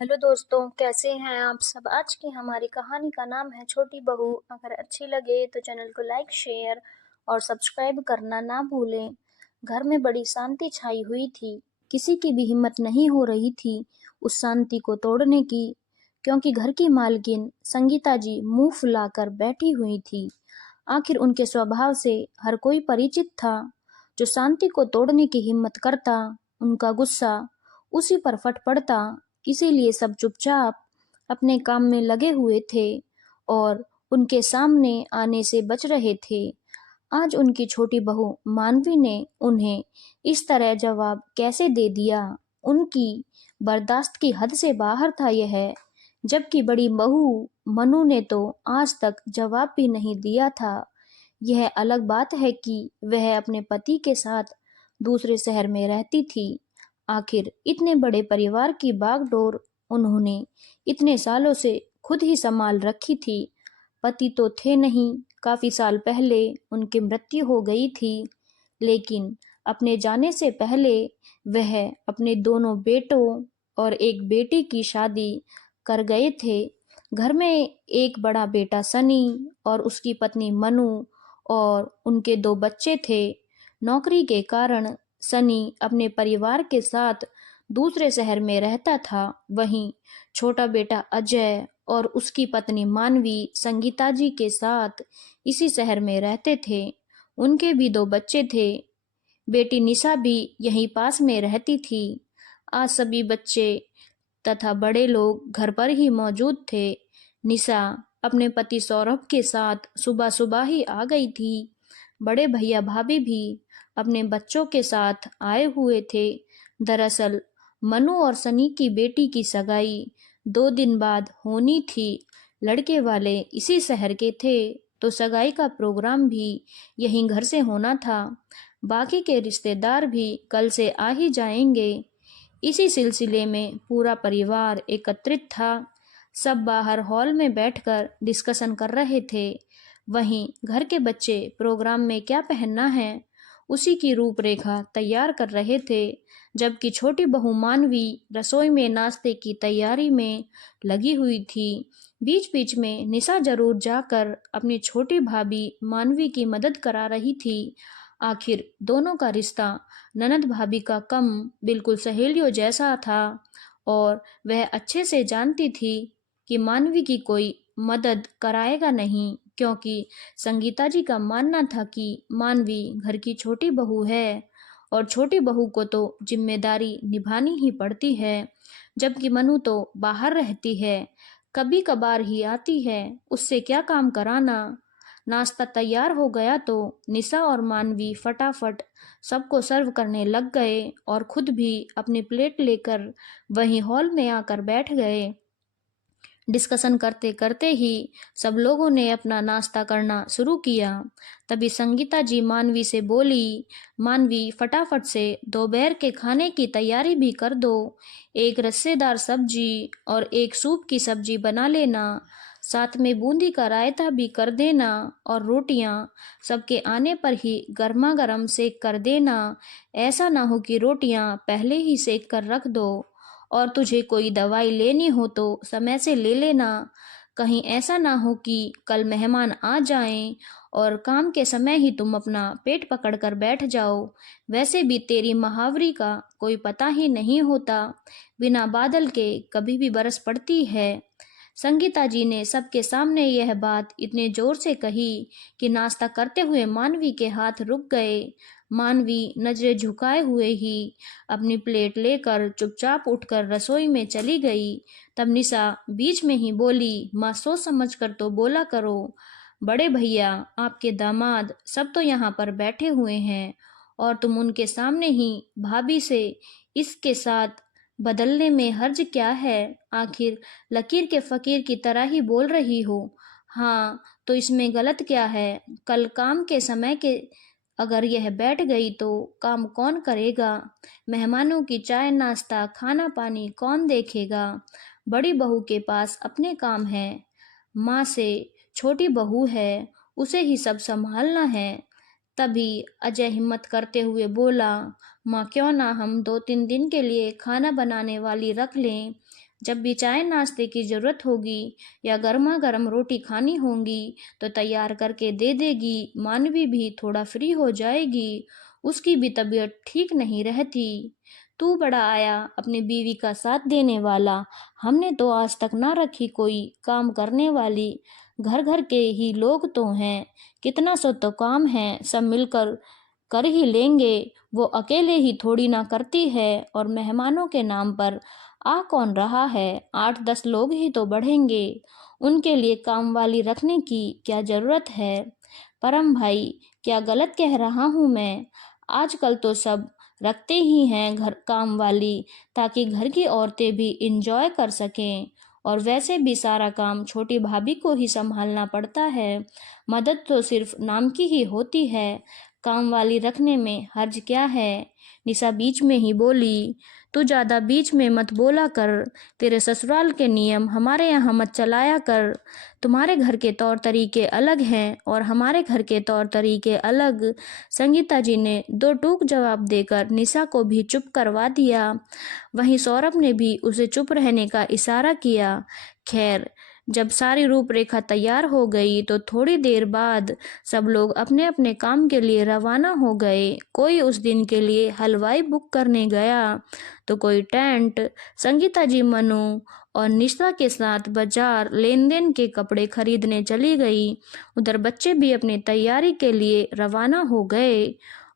Hello दोस्तों, कैसे हैं आप सब। आज की हमारी कहानी का नाम है छोटी बहू। अगर अच्छी लगे तो चैनल को लाइक, शेयर और सब्सक्राइब करना ना भूलें। घर में बड़ी शांति छाई हुई थी। किसी की भी हिम्मत नहीं हो रही थी उस शांति को तोड़ने की, क्योंकि घर की मालकिन संगीता जी मुंह फुलाकर बैठी हुई थी। आखिर उनके स्वभाव से हर कोई परिचित था। जो शांति को तोड़ने की हिम्मत करता, उनका गुस्सा उसी पर फट पड़ता। इसीलिए सब चुपचाप अपने काम में लगे हुए थे और उनके सामने आने से बच रहे थे। आज उनकी छोटी बहू मानवी ने उन्हें इस तरह जवाब कैसे दे दिया। उनकी बर्दाश्त की हद से बाहर था यह। जबकि बड़ी बहू मनु ने तो आज तक जवाब भी नहीं दिया था। यह अलग बात है कि वह अपने पति के साथ दूसरे शहर में रहती थी। आखिर इतने बड़े परिवार की बागडोर उन्होंने इतने सालों से खुद ही संभाल रखी थी। पति तो थे नहीं, काफी साल पहले उनकी मृत्यु हो गई थी। लेकिन अपने जाने से पहले वह अपने दोनों बेटों और एक बेटी की शादी कर गए थे। घर में एक बड़ा बेटा सनी और उसकी पत्नी मनु और उनके दो बच्चे थे। नौकरी के कारण सनी अपने परिवार के साथ दूसरे शहर में रहता था। वहीं छोटा बेटा अजय और उसकी पत्नी मानवी संगीता जी के साथ इसी शहर में रहते थे। उनके भी दो बच्चे थे। बेटी निशा भी यहीं पास में रहती थी। आज सभी बच्चे तथा बड़े लोग घर पर ही मौजूद थे। निशा अपने पति सौरभ के साथ सुबह सुबह ही आ गई थी। बड़े भैया भाभी भी अपने बच्चों के साथ आए हुए थे। दरअसल मनु और सनी की बेटी की सगाई 2 दिन बाद होनी थी। लड़के वाले इसी शहर के थे, तो सगाई का प्रोग्राम भी यहीं घर से होना था। बाकी के रिश्तेदार भी कल से आ ही जाएंगे। इसी सिलसिले में पूरा परिवार एकत्रित था। सब बाहर हॉल में बैठकर डिस्कशन कर रहे थे। वहीं घर के बच्चे प्रोग्राम में क्या पहनना है उसी की रूपरेखा तैयार कर रहे थे। जबकि छोटी बहू मानवी रसोई में नाश्ते की तैयारी में लगी हुई थी। बीच बीच में निशा जरूर जाकर अपनी छोटी भाभी मानवी की मदद करा रही थी। आखिर दोनों का रिश्ता ननद भाभी का कम बिल्कुल सहेलियों जैसा था और वह अच्छे से जानती थी कि मानवी की कोई मदद कराएगा नहीं, क्योंकि संगीता जी का मानना था कि मानवी घर की छोटी बहू है और छोटी बहू को तो जिम्मेदारी निभानी ही पड़ती है। जबकि मनु तो बाहर रहती है, कभी कभार ही आती है, उससे क्या काम कराना। नाश्ता तैयार हो गया तो निशा और मानवी फटाफट सबको सर्व करने लग गए और खुद भी अपनी प्लेट लेकर वहीं हॉल में आकर बैठ गए। डिस्कशन करते करते ही सब लोगों ने अपना नाश्ता करना शुरू किया। तभी संगीता जी मानवी से बोली, मानवी फटाफट से दोपहर के खाने की तैयारी भी कर दो। एक रस्सेदार सब्जी और एक सूप की सब्जी बना लेना, साथ में बूंदी का रायता भी कर देना और रोटियां सबके आने पर ही गर्मा गर्म सेक कर देना। ऐसा ना हो कि रोटियां पहले ही सेक कर रख दो। और तुझे कोई दवाई लेनी हो तो समय से ले लेना। कहीं ऐसा ना हो कि कल मेहमान आ जाएं और काम के समय ही तुम अपना पेट पकड़ कर बैठ जाओ। वैसे भी तेरी महावरी का कोई पता ही नहीं होता, बिना बादल के कभी भी बरस पड़ती है। संगीता जी ने सबके सामने यह बात इतने जोर से कही कि नाश्ता करते हुए मानवी के हाथ रुक गए। मानवी नजरें झुकाए हुए ही अपनी प्लेट लेकर चुपचाप उठकर रसोई में चली गई। तब निशा बीच में ही बोली, माँ सोच समझ कर तो बोला करो। बड़े भैया, आपके दामाद सब तो यहाँ पर बैठे हुए हैं और तुम उनके सामने ही भाभी से इसके साथ बदलने में हर्ज क्या है। आखिर लकीर के फकीर की तरह ही बोल रही हो। हाँ, तो इसमें गलत क्या है। कल काम के समय के अगर यह बैठ गई तो काम कौन करेगा। मेहमानों की चाय नाश्ता खाना पानी कौन देखेगा। बड़ी बहू के पास अपने काम है, माँ से छोटी बहू है, उसे ही सब संभालना है। तभी अजय हिम्मत करते हुए बोला, माँ क्यों ना हम 2-3 दिन के लिए खाना बनाने वाली रख लें। जब भी चाय नाश्ते की ज़रूरत होगी या गर्मा गर्म रोटी खानी होगी तो तैयार करके दे देगी। मानवी भी थोड़ा फ्री हो जाएगी, उसकी भी तबीयत ठीक नहीं रहती। तू बड़ा आया अपनी बीवी का साथ देने वाला, हमने तो आज तक ना रखी कोई काम करने वाली। घर घर के ही लोग तो हैं, कितना सो तो काम है, सब मिलकर कर ही लेंगे। वो अकेले ही थोड़ी ना करती है, और मेहमानों के नाम पर आ कौन रहा है, 8-10 लोग ही तो बढ़ेंगे। उनके लिए काम वाली रखने की क्या जरूरत है। परम भाई, क्या गलत कह रहा हूँ मैं? आजकल तो सब रखते ही हैं घर काम वाली, ताकि घर की औरतें भी इंजॉय कर सकें। और वैसे भी सारा काम छोटी भाभी को ही संभालना पड़ता है, मदद तो सिर्फ नाम की ही होती है। काम वाली रखने में हर्ज क्या है? निशा बीच में ही बोली, तू ज्यादा बीच में मत बोला कर, तेरे ससुराल के नियम हमारे यहाँ मत चलाया कर। तुम्हारे घर के तौर तरीके अलग हैं और हमारे घर के तौर तरीके अलग। संगीता जी ने दो टूक जवाब देकर निशा को भी चुप करवा दिया। वहीं सौरभ ने भी उसे चुप रहने का इशारा किया। खैर, जब सारी रूपरेखा तैयार हो गई तो थोड़ी देर बाद सब लोग अपने अपने काम के लिए रवाना हो गए। कोई उस दिन के लिए हलवाई बुक करने गया तो कोई टेंट। संगीता जी मनु और निशा के साथ बाजार लेन देन के कपड़े खरीदने चली गई। उधर बच्चे भी अपनी तैयारी के लिए रवाना हो गए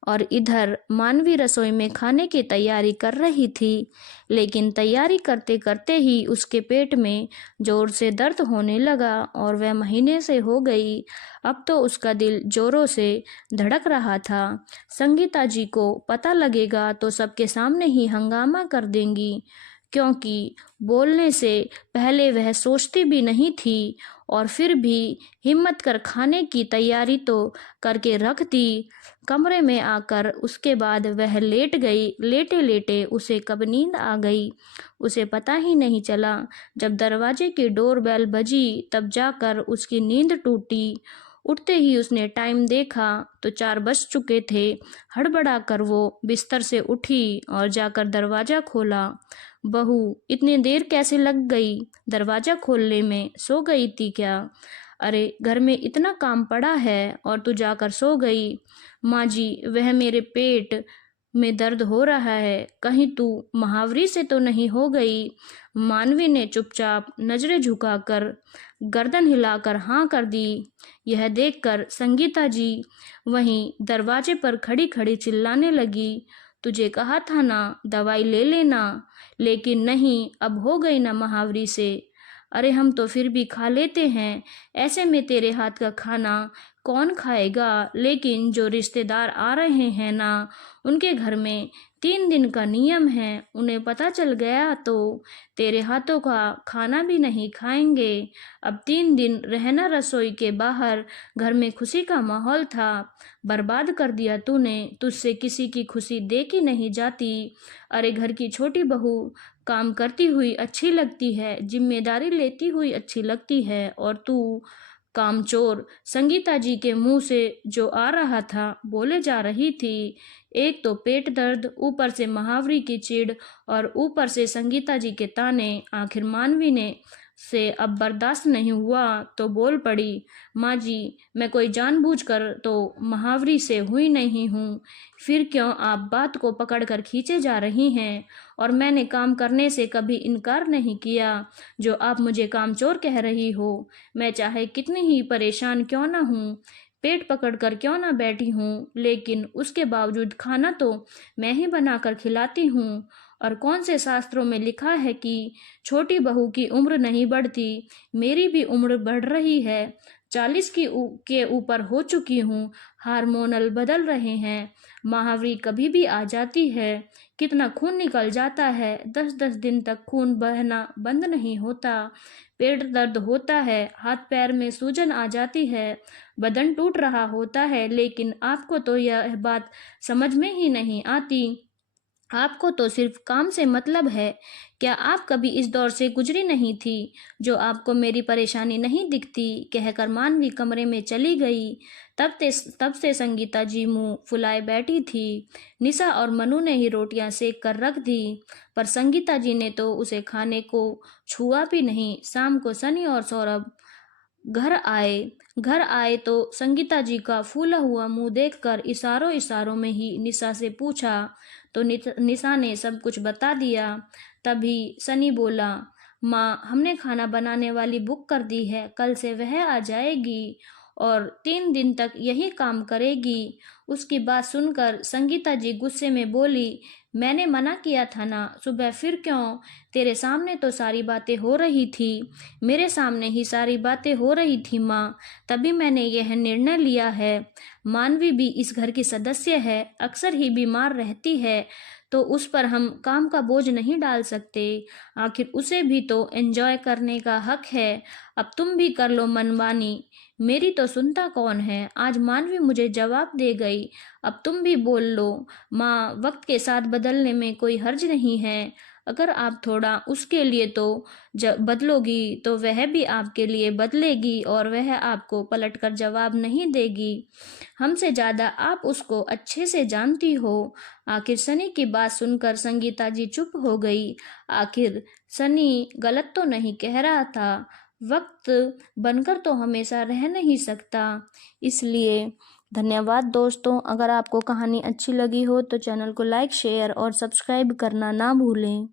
और इधर मानवी रसोई में खाने की तैयारी कर रही थी। लेकिन तैयारी करते करते ही उसके पेट में जोर से दर्द होने लगा और वह महीने से हो गई। अब तो उसका दिल जोरों से धड़क रहा था। संगीता जी को पता लगेगा तो सबके सामने ही हंगामा कर देंगी, क्योंकि बोलने से पहले वह सोचती भी नहीं थी। और फिर भी हिम्मत कर खाने की तैयारी तो करके रख दी। कमरे में आकर उसके बाद वह लेट गई। लेटे लेटे उसे कब नींद आ गई उसे पता ही नहीं चला। जब दरवाजे की डोरबेल बजी तब जाकर उसकी नींद टूटी। उठते ही उसने टाइम देखा तो 4 बज चुके थे। हड़बड़ा कर वो बिस्तर से उठी और जाकर दरवाजा खोला। बहू, इतनी देर कैसे लग गई दरवाजा खोलने में? सो गई थी क्या? अरे, घर में इतना काम पड़ा है और तू जाकर सो गई? माँ जी, वह मेरे पेट में दर्द हो रहा है, कहीं तू महावरी से तो नहीं हो गई? मानवी ने चुपचाप नजरें झुकाकर गर्दन हिलाकर हाँ कर दी। यह देखकर संगीता जी वहीं दरवाजे पर खड़ी खड़ी चिल्लाने लगी, तुझे कहा था ना दवाई ले लेना, लेकिन नहीं, अब हो गई ना महावरी से। अरे, हम तो फिर भी खा लेते हैं, ऐसे में तेरे हाथ का खाना कौन खाएगा? लेकिन जो रिश्तेदार आ रहे हैं ना, उनके घर में 3 दिन का नियम है, उन्हें पता चल गया तो तेरे हाथों का खाना भी नहीं खाएंगे। अब 3 दिन रहना रसोई के बाहर। घर में खुशी का माहौल था, बर्बाद कर दिया तूने। तुझसे किसी की खुशी देखी नहीं जाती। अरे, घर की छोटी बहू काम करती हुई अच्छी लगती है, जिम्मेदारी लेती हुई अच्छी लगती है, और तू कामचोर। संगीता जी के मुंह से जो आ रहा था बोले जा रही थी। एक तो पेट दर्द, ऊपर से महावरी की चिढ़ और ऊपर से संगीता जी के ताने। आखिर मानवी ने से अब बर्दाश्त नहीं हुआ तो बोल पड़ी, माँ जी, मैं कोई जानबूझकर तो महावरी से हुई नहीं हूँ। फिर क्यों आप बात को पकड़कर खींचे जा रही हैं? और मैंने काम करने से कभी इनकार नहीं किया, जो आप मुझे कामचोर कह रही हो। मैं चाहे कितनी ही परेशान क्यों ना हूँ, पेट पकड़कर क्यों ना बैठी हूँ, लेकिन उसके बावजूद खाना तो मैं ही बनाकर खिलाती हूँ। और कौन से शास्त्रों में लिखा है कि छोटी बहू की उम्र नहीं बढ़ती? मेरी भी उम्र बढ़ रही है, 40 के ऊपर हो चुकी हूँ। हार्मोनल बदल रहे हैं, महावरी कभी भी आ जाती है। कितना खून निकल जाता है, 10-10 दिन तक खून बहना बंद नहीं होता। पेट दर्द होता है, हाथ पैर में सूजन आ जाती है, बदन टूट रहा होता है, लेकिन आपको तो यह बात समझ में ही नहीं आती। आपको तो सिर्फ काम से मतलब है। क्या आप कभी इस दौर से गुजरी नहीं थी जो आपको मेरी परेशानी नहीं दिखती? कहकर मानवी कमरे में चली गई। तब से संगीता जी मुंह फुलाए बैठी थी। निशा और मनु ने ही रोटियां सेक कर रख दी, पर संगीता जी ने तो उसे खाने को छुआ भी नहीं। शाम को सनी और सौरभ घर आए तो संगीता जी का फूला हुआ मुंह देखकर इशारों इशारों में ही निशा से पूछा, तो निशा ने सब कुछ बता दिया। तभी सनी बोला, माँ, हमने खाना बनाने वाली बुक कर दी है, कल से वह आ जाएगी और 3 दिन तक यही काम करेगी। उसकी बात सुनकर संगीता जी गुस्से में बोली, मैंने मना किया था ना, सुबह फिर क्यों? तेरे सामने तो सारी बातें हो रही थी, मेरे सामने ही सारी बातें हो रही थी माँ, तभी मैंने यह निर्णय लिया है। मानवी भी इस घर की सदस्य है, अक्सर ही बीमार रहती है, तो उस पर हम काम का बोझ नहीं डाल सकते। आखिर उसे भी तो एंजॉय करने का हक है। अब तुम भी कर लो मनमानी, मेरी तो सुनता कौन है। आज मानवी मुझे जवाब दे गई, अब तुम भी बोल लो। माँ, वक्त के साथ बदलने में कोई हर्ज नहीं है। अगर आप थोड़ा उसके लिए तो बदलोगी तो वह भी आपके लिए बदलेगी और वह आपको पलटकर जवाब नहीं देगी। हमसे ज़्यादा आप उसको अच्छे से जानती हो। आखिर सनी की बात सुनकर संगीता जी चुप हो गई। आखिर सनी गलत तो नहीं कह रहा था। वक्त बनकर तो हमेशा रह नहीं सकता। इसलिए धन्यवाद दोस्तों। अगर आपको कहानी अच्छी लगी हो तो चैनल को लाइक, शेयर और सब्सक्राइब करना ना भूलें।